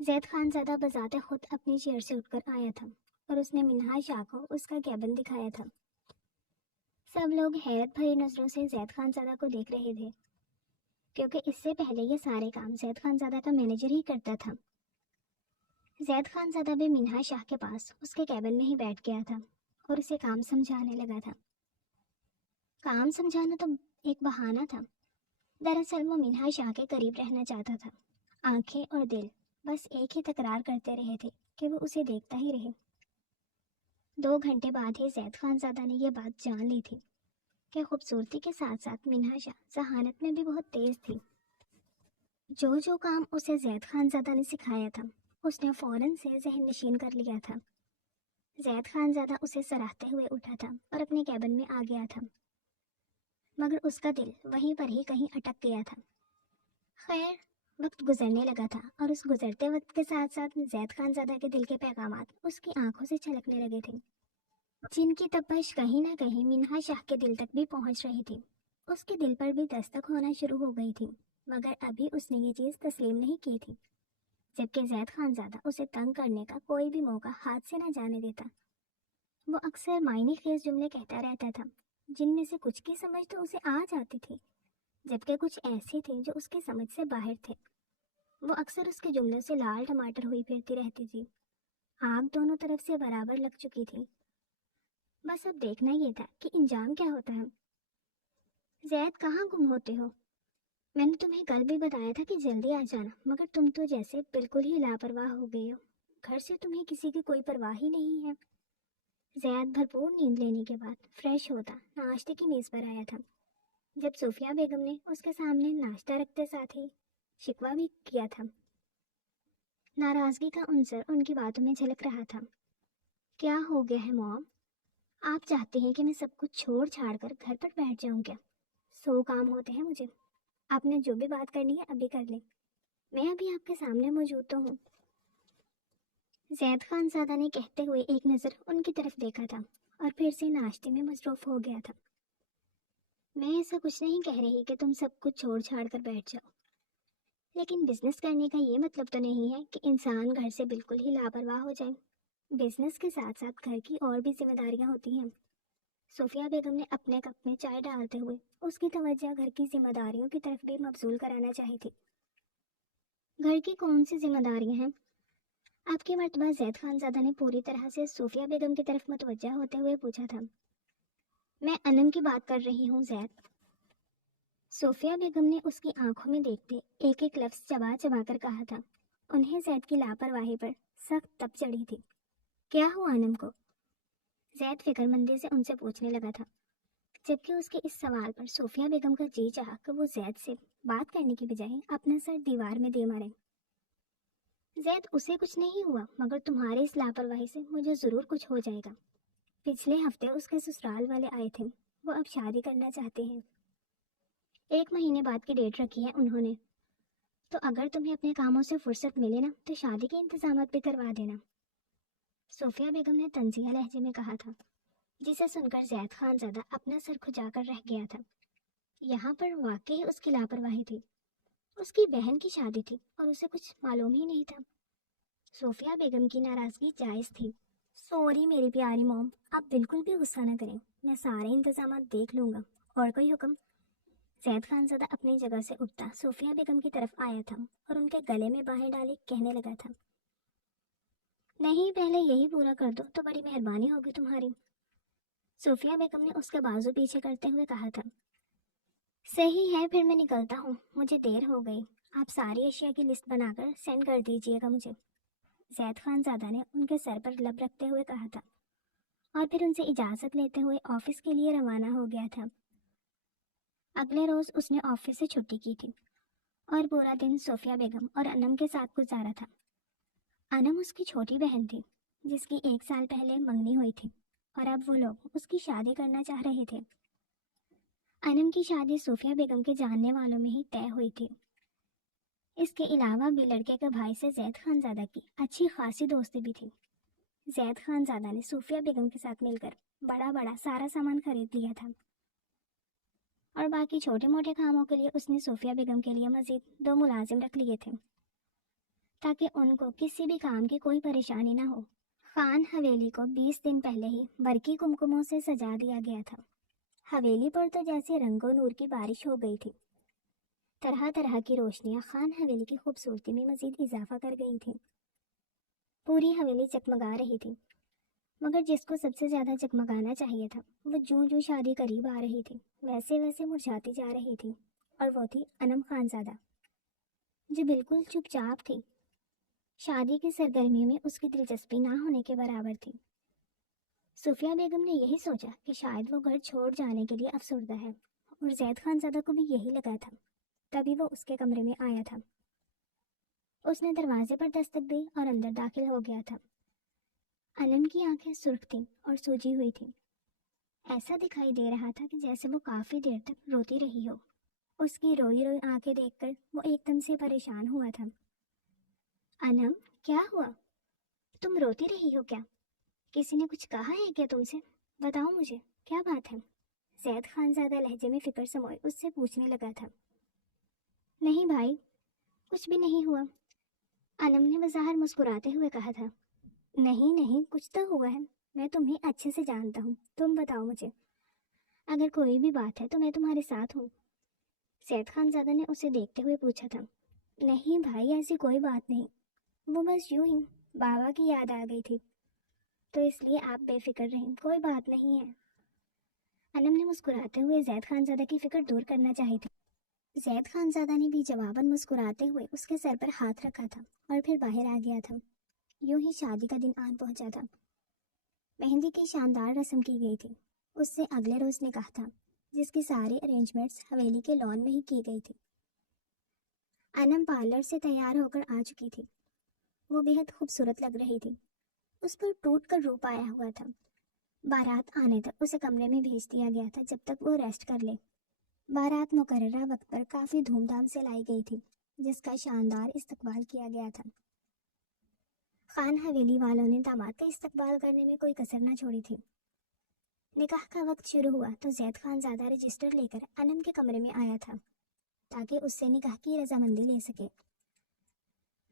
زید خانزادہ بذات خود اپنی چیئر سے اٹھ کر آیا تھا اور اس نے منہا شاہ کو اس کا کیبن دکھایا تھا. سب لوگ حیرت بھری نظروں سے زید خانزادہ کو دیکھ رہے تھے کیونکہ اس سے پہلے یہ سارے کام زید خانزادہ کا مینیجر ہی کرتا تھا. زید خانزادہ بھی منہا شاہ کے پاس اس کے کیبن میں ہی بیٹھ گیا تھا اور اسے کام سمجھانے لگا تھا. کام سمجھانا تو ایک بہانہ تھا. دراصل وہ منہا شاہ کے قریب رہنا چاہتا تھا. آنکھیں اور دل بس ایک ہی تکرار کرتے رہے تھے کہ وہ اسے دیکھتا ہی رہے. 2 گھنٹے بعد ہی زید خانزادہ نے یہ بات جان لی تھی کہ خوبصورتی کے ساتھ ساتھ منہا شاہ ذہانت میں بھی بہت تیز تھی. جو کام اسے زید خانزادہ نے سکھایا تھا اس نے فوراً سے ذہن نشین کر لیا تھا. زید خانزادہ اسے سراہتے ہوئے اٹھا تھا اور اپنے کیبن میں آ گیا تھا، مگر اس کا دل وہیں پر ہی کہیں اٹک گیا تھا. خیر، وقت گزرنے لگا تھا اور اس گزرتے وقت کے ساتھ ساتھ زید خانزادہ کے دل کے پیغامات اس کی آنکھوں سے چھلکنے لگے تھے، جن کی تپش کہیں نہ کہیں منہا شاہ کے دل تک بھی پہنچ رہی تھی. اس کے دل پر بھی دستک ہونا شروع ہو گئی تھی، مگر ابھی اس نے یہ چیز تسلیم نہیں کی تھی، جبکہ زید خانزادہ اسے تنگ کرنے کا کوئی بھی موقع ہاتھ سے نہ جانے دیتا. وہ اکثر معنی خیز جملے کہتا رہتا تھا جن میں سے کچھ کی سمجھ تو اسے آ جاتی تھی، جبکہ کچھ ایسے تھے جو اس کی سمجھ سے باہر تھے. وہ اکثر اس کے جملوں سے لال ٹماٹر ہوئی پھرتی رہتی تھی. آگ دونوں طرف سے برابر لگ چکی تھی. بس اب دیکھنا یہ تھا کہ انجام کیا ہوتا ہے. زید کہاں گم ہوتے ہو؟ میں نے تمہیں کل بھی بتایا تھا کہ جلدی آ جانا، مگر تم تو جیسے بالکل ہی لاپرواہ ہو گئے ہو. گھر سے تمہیں کسی کی کوئی پرواہ ہی نہیں ہے. زید بھرپور نیند لینے کے بعد فریش ہوتا ناشتے کی میز پر آیا تھا جب صوفیہ بیگم نے اس کے سامنے ناشتہ رکھتے ساتھ ہی شکوہ بھی کیا تھا. ناراضگی کا عنصر ان کی باتوں میں جھلک رہا تھا. کیا ہو گیا ہے موم؟ آپ چاہتے ہیں کہ میں سب کچھ چھوڑ چھاڑ کر گھر پر بیٹھ جاؤں کیا؟ 100 کام ہوتے ہیں مجھے. آپ نے جو بھی بات کرنی ہے ابھی کر لیں، میں ابھی آپ کے سامنے موجود تو ہوں. زید خانزادہ نے کہتے ہوئے ایک نظر ان کی طرف دیکھا تھا اور پھر سے ناشتے میں مصروف ہو گیا تھا. میں ایسا کچھ نہیں کہہ رہی کہ تم سب کچھ چھوڑ چھاڑ کر بیٹھ جاؤ، لیکن بزنس کرنے کا یہ مطلب تو نہیں ہے کہ انسان گھر سے بالکل ہی لاپرواہ ہو جائے. بزنس کے ساتھ ساتھ گھر کی اور بھی ذمہ داریاں ہوتی ہیں۔ صوفیہ بیگم نے اپنے کپ میں چائے ڈالتے ہوئے اس کی توجہ گھر کی ذمہ داریوں کی طرف بھی مبذول کرانا چاہی تھی۔ گھر کی کون سی ذمہ داریاں ہیں؟ آپ کی مرتبہ زید خانزادہ نے پوری طرح سے صوفیہ بیگم کی طرف متوجہ ہوتے ہوئے پوچھا تھا۔ میں انم کی بات کر رہی ہوں زید۔ صوفیہ بیگم نے اس کی آنکھوں میں دیکھتے ایک ایک لفظ چبا چبا کر کہا تھا۔ انہیں زید کی لاپرواہی پر سخت تپ چڑھی تھی۔ کیا ہوا انم کو؟ زید فکر مندی سے ان سے پوچھنے لگا تھا، جبکہ اس کے اس سوال پر صوفیہ بیگم کا جی چاہا کہ وہ زید سے بات کرنے کی بجائے اپنا سر دیوار میں دے مارے۔ زید اسے کچھ نہیں ہوا، مگر تمہاری اس لاپرواہی سے مجھے ضرور کچھ ہو جائے گا۔ پچھلے ہفتے اس کے سسرال والے آئے تھے، وہ اب شادی کرنا چاہتے ہیں۔ 1 مہینے بعد کی ڈیٹ رکھی ہے انہوں نے، تو اگر تمہیں اپنے کاموں سے فرصت ملے نا تو شادی کے انتظامات بھی کروا دینا، صوفیہ بیگم نے طنزیہ لہجے میں کہا تھا، جسے سن کر زید خانزادہ اپنا سر کھجا کر رہ گیا تھا۔ یہاں پر واقعی اس کی لاپرواہی تھی۔ اس کی بہن کی شادی تھی اور اسے کچھ معلوم ہی نہیں تھا۔ صوفیہ بیگم کی ناراضگی جائز تھی۔ سوری میری پیاری موم، آپ بالکل بھی غصہ نہ کریں، میں سارے انتظامات دیکھ لوں گا۔ اور کوئی حکم؟ زید خانزادہ اپنی جگہ سے اٹھتا صوفیہ بیگم کی طرف آیا تھا اور ان کے گلے میں باہیں ڈالی کہنے لگا تھا، نہیں پہلے یہی پورا کر دو تو بڑی مہربانی ہوگی تمہاری۔ صوفیہ بیگم نے اس کے بازو پیچھے کرتے ہوئے کہا تھا، صحیح ہے پھر میں نکلتا ہوں، مجھے دیر ہو گئی، آپ ساری اشیاء کی لسٹ بنا کر سینڈ کر دیجیے گا مجھے، زید خانزادہ نے ان کے سر پر لب رکھتے ہوئے کہا تھا، اور پھر ان سے اجازت لیتے ہوئے آفس کے لیے روانہ ہو گیا تھا۔ اگلے روز اس نے آفس سے چھٹی کی تھی اور پورا دن صوفیہ بیگم اور انم کے ساتھ گزارا تھا۔ انم اس کی چھوٹی بہن تھی، جس کی 1 سال پہلے منگنی ہوئی تھی اور اب وہ لوگ اس کی شادی کرنا چاہ رہے تھے۔ انم کی شادی صوفیہ بیگم کے جاننے والوں میں ہی طے ہوئی تھی۔ اس کے علاوہ بھی لڑکے کے بھائی سے زید خانزادہ کی اچھی خاصی دوستی بھی تھی۔ زید خانزادہ نے صوفیہ بیگم کے ساتھ مل کر بڑا سارا سامان خرید لیا تھا، اور باقی چھوٹے موٹے کاموں کے لیے اس نے صوفیہ بیگم کے لیے مزید 2 ملازم رکھ لیے تھے، تاکہ ان کو کسی بھی کام کی کوئی پریشانی نہ ہو۔ خان حویلی کو 20 دن پہلے ہی برقی کمکموں سے سجا دیا گیا تھا۔ حویلی پر تو جیسے رنگ و نور کی بارش ہو گئی تھی۔ طرح طرح کی روشنیاں خان حویلی کی خوبصورتی میں مزید اضافہ کر گئی تھی۔ پوری حویلی چکمگا رہی تھی، مگر جس کو سب سے زیادہ چکمگانا چاہیے تھا وہ جوں جوں شادی قریب آ رہی تھی ویسے ویسے مرجھاتی جا رہی تھی، اور وہ تھی انم خانزادہ، جو بالکل چپ چاپ تھی۔ شادی کی سرگرمی میں اس کی دلچسپی نہ ہونے کے برابر تھی۔ صوفیہ بیگم نے یہی سوچا کہ شاید وہ گھر چھوڑ جانے کے لیے افسردہ ہے، اور زید خانزادہ کو بھی یہی لگا تھا، تبھی وہ اس کے کمرے میں آیا تھا۔ اس نے دروازے پر دستک دی اور اندر داخل ہو گیا تھا۔ انم کی آنکھیں سرخ تھیں اور سوجی ہوئی تھیں۔ ایسا دکھائی دے رہا تھا کہ جیسے وہ کافی دیر تک روتی رہی ہو۔ اس کی روئی روئی آنکھیں دیکھ کر وہ ایک دم سے پریشان ہوا تھا۔ انم، کیا ہوا؟ تم روتی رہی ہو کیا؟ کسی نے کچھ کہا ہے کیا تم سے؟ بتاؤ مجھے، کیا بات ہے؟ زید خانزادہ لہجے میں فکر سموئے اس سے پوچھنے لگا تھا۔ نہیں بھائی، کچھ بھی نہیں ہوا، انم نے بظاہر مسکراتے ہوئے کہا تھا۔ نہیں کچھ تو ہوا ہے، میں تمہیں اچھے سے جانتا ہوں، تم بتاؤ مجھے، اگر کوئی بھی بات ہے تو میں تمہارے ساتھ ہوں۔ زید خانزادہ نے اسے دیکھتے ہوئے پوچھا تھا۔ نہیں بھائی، ایسی کوئی بات نہیں، وہ بس یوں ہی بابا کی یاد آ گئی تھی، تو اس لیے آپ بے فکر رہیں، کوئی بات نہیں ہے۔ انم نے مسکراتے ہوئے زید خانزادہ کی فکر دور کرنا چاہی تھی۔ زید خانزادہ نے بھی جواباً مسکراتے ہوئے اس کے سر پر ہاتھ رکھا تھا اور پھر باہر آ گیا تھا۔ یوں ہی شادی کا دن آن پہنچا تھا۔ مہندی کی شاندار رسم کی گئی تھی۔ اس سے اگلے روز نکاح تھا، جس کی ساری ارینجمنٹس حویلی کے لان میں ہی کی گئی تھی۔ انم پارلر سے تیار ہو کر آ چکی تھی۔ وہ بہت خوبصورت لگ رہی تھی۔ اس پر ٹوٹ کر روپ آیا ہوا تھا۔ بارات آنے تک اسے کمرے میں بھیج دیا گیا تھا جب تک وہ ریسٹ کر لے۔ بارات مقررہ وقت پر کافی دھوم دھام سے لائی گئی تھی، جس کا شاندار استقبال کیا گیا تھا۔ خان حویلی والوں نے داماد کا استقبال کرنے میں کوئی کسر نہ چھوڑی تھی۔ نکاح کا وقت شروع ہوا تو زید خانزادہ رجسٹر لے کر انم کے کمرے میں آیا تھا تاکہ اس سے نکاح کی رضامندی لے سکے،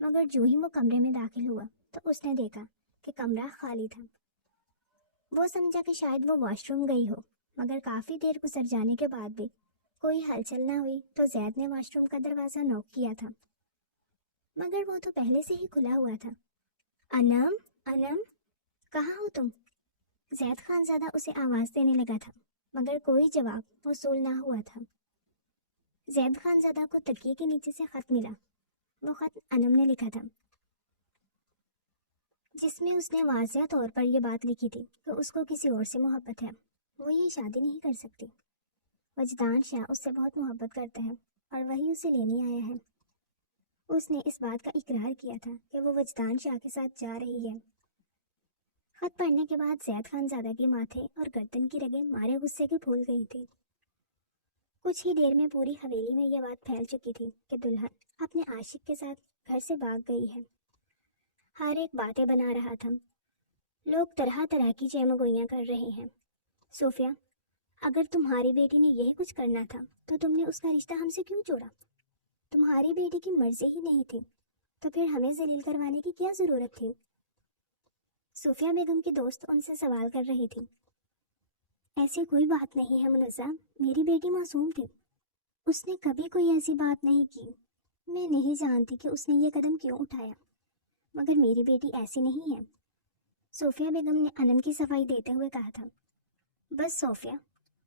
مگر جو ہی وہ کمرے میں داخل ہوا تو اس نے دیکھا کہ کمرہ خالی تھا۔ وہ سمجھا کہ شاید وہ واش روم گئی ہو، مگر کافی دیر گزر جانے کے بعد بھی کوئی ہلچل نہ ہوئی تو زید نے واش روم کا دروازہ نوک کیا تھا، مگر وہ تو پہلے سے ہی کھلا ہوا تھا۔ انم، انم، کہاں ہو تم؟ زید خانزادہ اسے آواز دینے لگا تھا، مگر کوئی جواب موصول نہ ہوا تھا۔ زید خانزادہ کو تکیے کے نیچے سے خط ملا۔ وہ خط انم نے لکھا تھا، جس میں اس نے واضح طور پر یہ بات لکھی تھی کہ اس کو کسی اور سے محبت ہے، وہ یہ شادی نہیں کر سکتی۔ وجدان شاہ اس سے بہت محبت کرتا ہے اور وہی اسے لینے آیا ہے۔ اس نے اس بات کا اقرار کیا تھا کہ وہ وجدان شاہ کے ساتھ جا رہی ہے۔ خط پڑھنے کے بعد زید خانزادہ کے ماتھے اور گردن کی رگیں مارے غصے کے پھول گئی تھی۔ کچھ ہی دیر میں پوری حویلی میں یہ بات پھیل چکی تھی کہ دلہن اپنے عاشق کے ساتھ گھر سے بھاگ گئی ہے۔ ہر ایک باتیں بنا رہا تھا، لوگ طرح طرح کی چیمگوئیاں کر رہے ہیں۔ صوفیہ، اگر تمہاری بیٹی نے یہی کچھ کرنا تھا تو تم نے اس کا رشتہ ہم سے کیوں جوڑا؟ تمہاری بیٹی کی مرضی ہی نہیں تھی تو پھر ہمیں ذلیل کروانے کی کیا ضرورت تھی؟ صوفیہ بیگم کی دوست ان سے سوال کر رہی تھی۔ ایسی کوئی بات نہیں ہے منزہ، میری بیٹی معصوم تھی، اس نے کبھی کوئی ایسی بات نہیں کی۔ میں نہیں جانتی کہ اس نے یہ قدم کیوں اٹھایا، مگر میری بیٹی ایسی نہیں ہے۔ صوفیہ بیگم نے انم کی صفائی دیتے ہوئے کہا تھا۔ بس صوفیہ،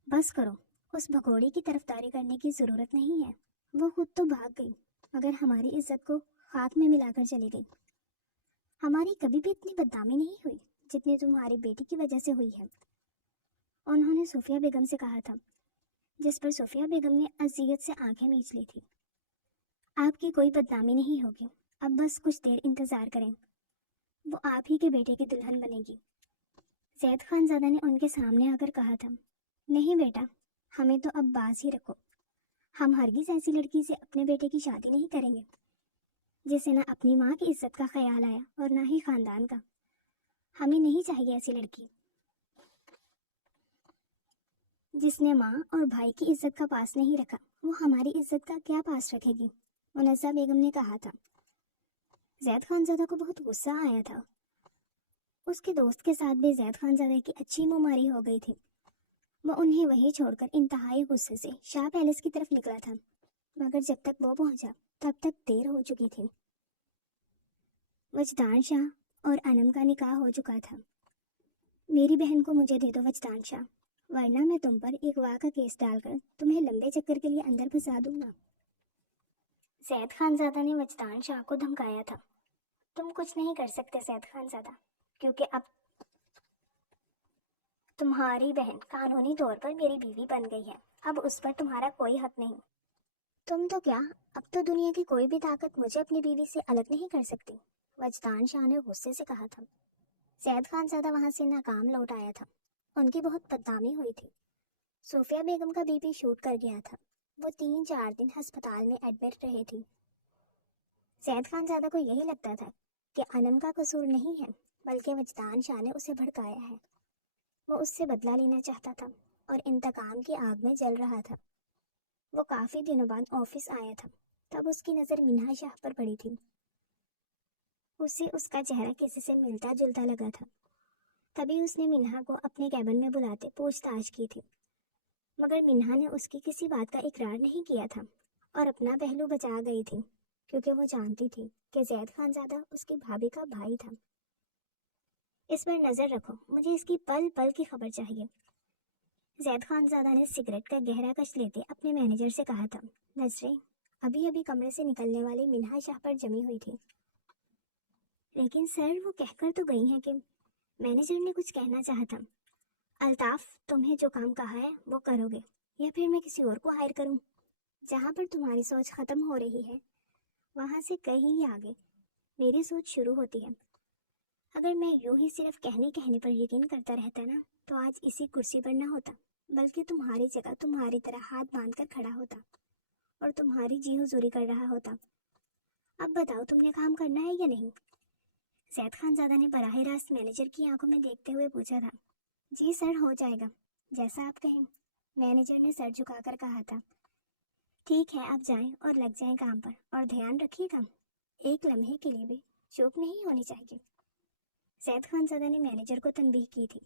بس کرو، اس بھگوڑی کی طرفداری کرنے کی ضرورت نہیں ہے۔ وہ خود تو بھاگ گئی مگر ہماری عزت کو خاک میں ملا کر چلی گئی۔ ہماری کبھی بھی اتنی بدنامی نہیں ہوئی جتنی تمہاری بیٹی کی وجہ سے ہوئی ہے، انہوں نے صوفیہ بیگم سے کہا تھا، جس پر صوفیہ بیگم نے اذیت سے آنکھیں میچ لی تھی۔ آپ کی کوئی بدنامی نہیں ہوگی، اب بس کچھ دیر انتظار کریں، وہ آپ ہی کے بیٹے کی دلہن بنے گی۔ زید خانزادہ نے ان کے سامنے آ کر کہا تھا، نہیں بیٹا، ہمیں تو اب باز ہی رکھو، ہم ہرگز ایسی لڑکی سے اپنے بیٹے کی شادی نہیں کریں گے جسے نہ اپنی ماں کی عزت کا خیال آیا اور نہ ہی خاندان کا۔ ہمیں نہیں چاہیے ایسی لڑکی جس نے ماں اور بھائی کی عزت کا پاس نہیں رکھا، وہ ہماری عزت کا کیا پاس رکھے گی؟ منزہ بیگم نے کہا تھا۔ زید خانزادہ کو بہت غصہ آیا تھا۔ اس کے دوست کے ساتھ بھی زید خانزادہ کی اچھی مماری ہو گئی تھی۔ وہ انہیں وہیں چھوڑ کر انتہائی غصے سے شاہ پیلس کی طرف نکلا تھا، مگر جب تک وہ پہنچا تب تک دیر ہو چکی تھی۔ وجدان شاہ اور انم کا نکاح ہو چکا تھا۔ میری بہن کو مجھے دے دو وجدان شاہ، ورنہ میں تم پر اغوا کا کیس ڈال کر تمہیں لمبے چکر کے لیے اندر پھنسا دوں گا۔ زید خانزادہ نے وجدان شاہ کو دھمکایا تھا۔ تم کچھ نہیں کر سکتے زید خانزادہ، کیونکہ اب تمہاری بہن قانونی طور پر میری بیوی بن گئی ہے، اب اس پر تمہارا کوئی حق نہیں۔ تم تو کیا، اب تو دنیا کی کوئی بھی طاقت مجھے اپنی بیوی سے الگ نہیں کر سکتی، وجدان شاہ نے غصے سے کہا تھا۔ زید خانزادہ وہاں سے ناکام لوٹ آیا تھا، ان کی بہت بدنامی ہوئی تھی۔ صوفیہ بیگم کا بی پی شوٹ کر گیا تھا، وہ 3-4 دن ہسپتال میں ایڈمٹ رہی تھی۔ زید خانزادہ کو یہی لگتا تھا کہ انم کا قصور نہیں ہے، بلکہ وجدان شاہ نے اسے بھڑکایا ہے۔ وہ اس سے بدلہ لینا چاہتا تھا اور انتقام کی آگ میں جل رہا تھا۔ وہ کافی دنوں بعد آفس آیا تھا، تب اس کی نظر منہا شاہ پر پڑی تھی۔ اسے اس کا چہرہ کسی سے ملتا جلتا لگا تھا۔ تبھی اس نے منہا کو اپنے کیبن میں بلاتے پوچھ تاچھ کی تھی، مگر منہا نے اس کی کسی بات کا اقرار نہیں کیا تھا اور اپنا پہلو بچا گئی تھی، کیونکہ وہ جانتی تھی کہ زید خانزادہ اس کی بھابھی کا بھائی تھا۔ اس پر نظر رکھو، مجھے اس کی پل پل کی خبر چاہیے۔ زید خانزادہ نے سگریٹ کا گہرا کش لیتے اپنے مینیجر سے کہا تھا۔ نظریں ابھی ابھی کمرے سے نکلنے والی منہا شاہ پر جمی ہوئی تھی۔ لیکن سر، وہ کہہ کر تو گئی ہیں کہ مینیجر نے کچھ کہنا چاہا تھا۔ الطاف، تمہیں جو کام کہا ہے وہ کرو گے یا پھر میں کسی اور کو ہائر کروں؟ جہاں پر تمہاری سوچ ختم ہو رہی ہے وہاں سے کہیں آگے میری سوچ شروع ہوتی ہے۔ اگر میں یوں ہی صرف کہنے پر یقین کرتا رہتا نا تو آج اسی کرسی پر نہ ہوتا، بلکہ تمہاری جگہ تمہاری طرح ہاتھ باندھ کر کھڑا ہوتا اور تمہاری جی حضوری کر رہا ہوتا۔ اب بتاؤ، تم نے کام کرنا ہے یا نہیں؟ زید خانزادہ نے براہ راست مینیجر کی آنکھوں میں دیکھتے ہوئے پوچھا تھا۔ جی سر، ہو جائے گا، جیسا آپ کہیں، مینیجر نے سر جھکا کر کہا تھا۔ ٹھیک ہے، آپ جائیں اور لگ جائیں کام پر، اور دھیان رکھیے گا ایک لمحے کے لیے بھی چوک نہیں ہونی چاہیے۔ زید خان زادہ نے مینیجر کو تنبیہ کی تھی۔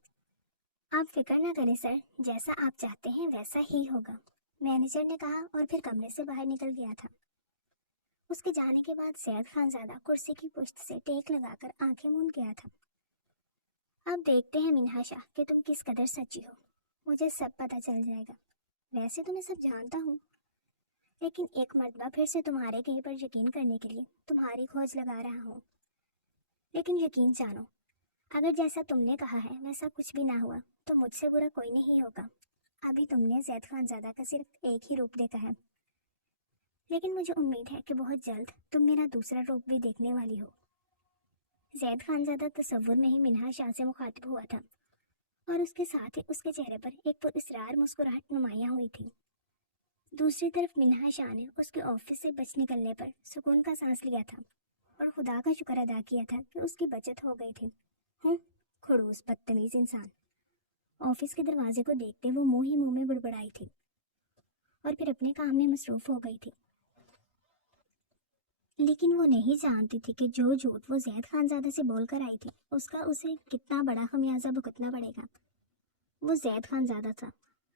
آپ فکر نہ کریں سر، جیسا آپ چاہتے ہیں ویسا ہی ہوگا، مینیجر نے کہا اور پھر کمرے سے باہر نکل گیا تھا۔ اس کے جانے کے بعد زید خان زادہ کرسی کی پشت سے ٹیک لگا کر آنکھیں موند گیا تھا۔ اب دیکھتے ہیں منہا شاہ کہ تم کس قدر سچی ہو، مجھے سب پتہ چل جائے گا۔ ویسے تو میں سب جانتا ہوں، لیکن ایک مرتبہ پھر سے تمہارے کہیں پر یقین کرنے کے لیے تمہاری کھوج لگا رہا ہوں۔ لیکن یقین جانو، اگر جیسا تم نے کہا ہے ویسا کچھ بھی نہ ہوا تو مجھ سے برا کوئی نہیں ہوگا۔ ابھی تم نے زید خان زادہ کا صرف ایک ہی روپ دیکھا ہے، لیکن مجھے امید ہے کہ بہت جلد تم میرا دوسرا روپ بھی دیکھنے والی ہو۔ زید خان زادہ تصور میں ہی منہا شاہ سے مخاطب ہوا تھا، اور اس کے ساتھ ہی اس کے چہرے پر ایک پراسرار مسکراہٹ نمایاں ہوئی تھی۔ دوسری طرف منہا شاہ نے اس کے آفس سے بچ نکلنے پر سکون کا سانس لیا تھا اور خدا کا شکر ادا کیا تھا کہ اس کی بچت ہو گئی تھی۔ کھڑوس بدتمیز انسان، آفس کے دروازے کو دیکھتے وہ منہ ہی منہ میں بڑبڑائی تھی اور پھر اپنے کام میں مصروف ہو گئی تھی۔ لیکن وہ نہیں جانتی تھی کہ جو جھوٹ وہ زید خان زادہ سے بول کر آئی تھی اس کا اسے کتنا بڑا خمیازہ بھگتنا پڑے گا۔ وہ زید خان زادہ تھا،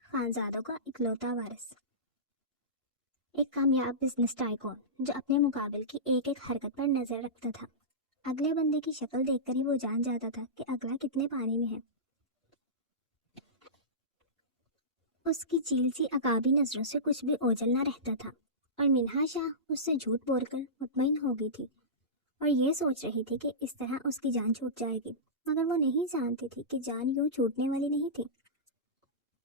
خانزادوں کا اکلوتا وارث، ایک کامیاب بزنس ٹائکون جو اپنے مقابل کی ایک ایک حرکت پر نظر رکھتا تھا۔ اگلے بندے کی شکل دیکھ کر ہی وہ جان جاتا تھا کہ اگلا کتنے پانی میں ہے۔ اس کی چیل سی عقابی نظروں سے کچھ بھی اوجل نہ رہتا تھا، اور منہا شاہ اس سے جھوٹ بول کر مطمئن ہو گئی تھی اور یہ سوچ رہی تھی کہ اس طرح اس کی جان چھوٹ جائے گی، مگر وہ نہیں جانتی تھی کہ جان یوں چھوٹنے والی نہیں تھی،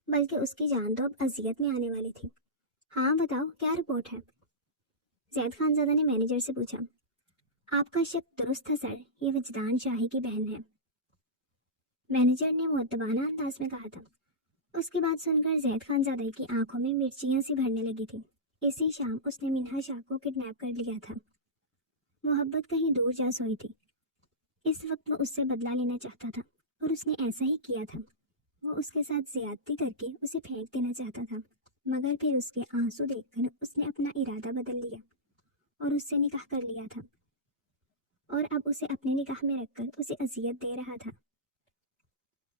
بلکہ اس کی جان تو اب اذیت میں آنے والی تھی۔ ہاں بتاؤ، کیا رپورٹ ہے؟ زید خان زادہ نے مینیجر سے پوچھا۔ آپ کا شک درست ہے سر، یہ وجدان شاہی کی بہن ہے، مینیجر نے مؤدبانہ انداز میں کہا تھا۔ اس کی بات سن کر زید خان زادہ کی آنکھوں میں مرچیاں سی بھرنے لگی تھی۔ اسی شام اس نے منہا شاہ کو کڈنیپ کر لیا تھا۔ محبت کہیں دور جا سوئی تھی، اس وقت وہ اس سے بدلہ لینا چاہتا تھا، اور اس نے ایسا ہی کیا تھا۔ وہ اس کے ساتھ زیادتی کر کے اسے پھینک دینا چاہتا تھا، مگر پھر اس کے آنسو دیکھ کر اس نے اپنا ارادہ بدل لیا اور اس سے نکاح کر لیا تھا، اور اب اسے اپنے نکاح میں رکھ کر اسے اذیت دے رہا تھا۔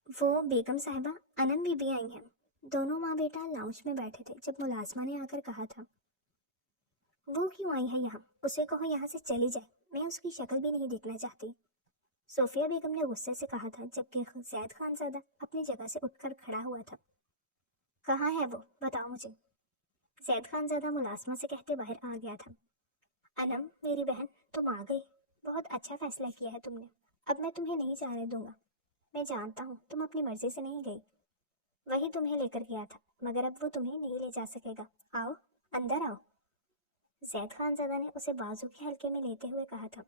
وہ بیگم صاحبہ انم بی بی آئی ہیں۔ دونوں ماں بیٹا لاؤنج میں بیٹھے تھے جب ملازمہ نے آ کر کہا تھا۔ وہ کیوں آئی ہے یہاں؟ اسے کہو یہاں سے چلی جائے، میں اس کی شکل بھی نہیں دیکھنا چاہتی، صوفیہ بیگم نے غصے سے کہا تھا، جبکہ زید خان زادہ اپنی جگہ سے اٹھ کر کھڑا ہوا تھا۔ کہاں ہے وہ؟ بتاؤ مجھے، زید خان زادہ ملازمہ سے کہتے باہر آ گیا تھا۔ انم میری بہن، تم آ گئی، بہت اچھا فیصلہ کیا ہے تم نے، اب میں تمہیں نہیں جانے دوں گا۔ میں جانتا ہوں تم اپنی مرضی سے نہیں گئی، وہی تمہیں لے کر گیا تھا، مگر اب وہ تمہیں نہیں لے جا سکے گا۔ آؤ اندر آؤ، زید خان زادہ نے اسے بازو کے حلقے میں لیتے ہوئے کہا تھا۔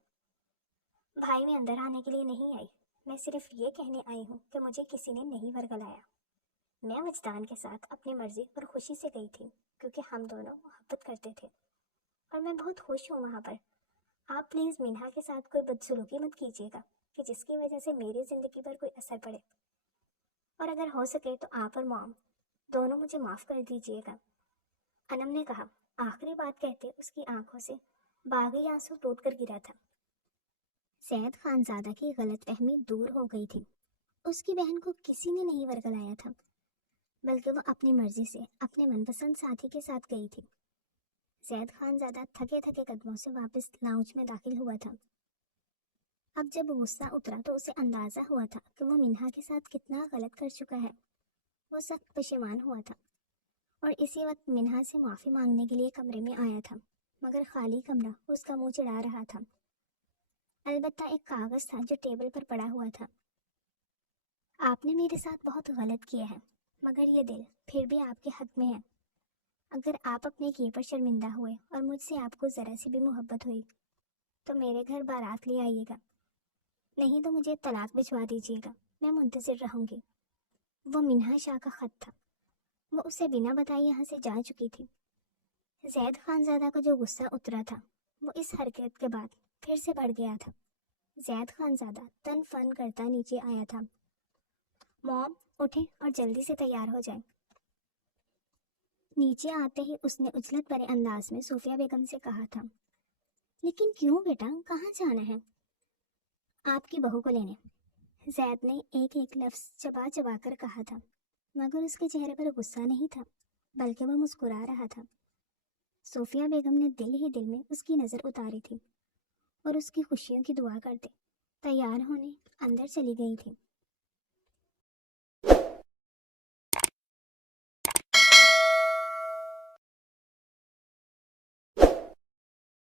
بھائی میں اندر آنے کے لیے نہیں آئی، میں صرف یہ کہنے آئی ہوں کہ مجھے کسی نے نہیں ورگلایا، میں وجدان کے ساتھ اپنی مرضی اور خوشی سے گئی تھی، کیونکہ ہم دونوں محبت کرتے تھے، اور میں بہت خوش ہوں وہاں پر۔ آپ پلیز منہا کے ساتھ کوئی بدسلوکی مت کیجیے گا کہ جس کی وجہ سے میری زندگی پر کوئی اثر پڑے، اور اگر ہو سکے تو آپ اور مام دونوں مجھے معاف کر دیجیے گا، انم نے کہا۔ آخری بات کہتے اس کی آنکھوں سے باغی آنسو ٹوٹ کر گرا تھا۔ زید خان زادہ کی غلط فہمی دور ہو گئی تھی، اس کی بہن کو کسی نے نہیں ورگلایا تھا، بلکہ وہ اپنی مرضی سے اپنے من پسند ساتھی کے ساتھ گئی تھی۔ زید خان زادہ تھکے تھکے قدموں سے واپس لاؤنج میں داخل ہوا تھا۔ اب جب غصہ اترا تو اسے اندازہ ہوا تھا کہ وہ منہا کے ساتھ کتنا غلط کر چکا ہے۔ وہ سخت پشیمان ہوا تھا اور اسی وقت منہا سے معافی مانگنے کے لیے کمرے میں آیا تھا، مگر خالی کمرہ اس کا منہ چڑھا رہا تھا۔ البتہ ایک کاغذ تھا جو ٹیبل پر پڑا ہوا تھا۔ آپ نے میرے ساتھ بہت غلط کیا ہے، مگر یہ دل پھر بھی آپ کے حق میں ہے۔ اگر آپ اپنے کیے پر شرمندہ ہوئے اور مجھ سے آپ کو ذرا سی بھی محبت ہوئی تو میرے گھر بارات لے آئیے گا، نہیں تو مجھے طلاق بھجوا دیجیے گا، میں منتظر رہوں گی۔ وہ منہا شاہ کا خط تھا، وہ اسے بنا بتائے یہاں سے جا چکی تھی۔ زید خان زادہ کا جو غصہ اترا تھا وہ اس حرکت کے بعد پھر سے بڑھ گیا تھا۔ زید خان زادہ تن فن کرتا نیچے آیا تھا۔ موم اٹھیں اور جلدی سے تیار ہو جائیں۔ نیچے آتے ہی اس نے اجلت بھرے انداز میں صوفیہ بیگم سے کہا تھا۔ لیکن کیوں بیٹا، کہاں جانا ہے؟ آپ کی بہو کو لینے۔ زید نے ایک ایک لفظ چبا چبا کر کہا تھا، مگر اس کے چہرے پر غصہ نہیں تھا، بلکہ وہ مسکرا رہا تھا۔ صوفیہ بیگم نے دل ہی دل میں اس کی نظر اتاری تھی اور اس کی خوشیوں کی دعا کرتے تیار ہونے اندر چلی گئی تھی۔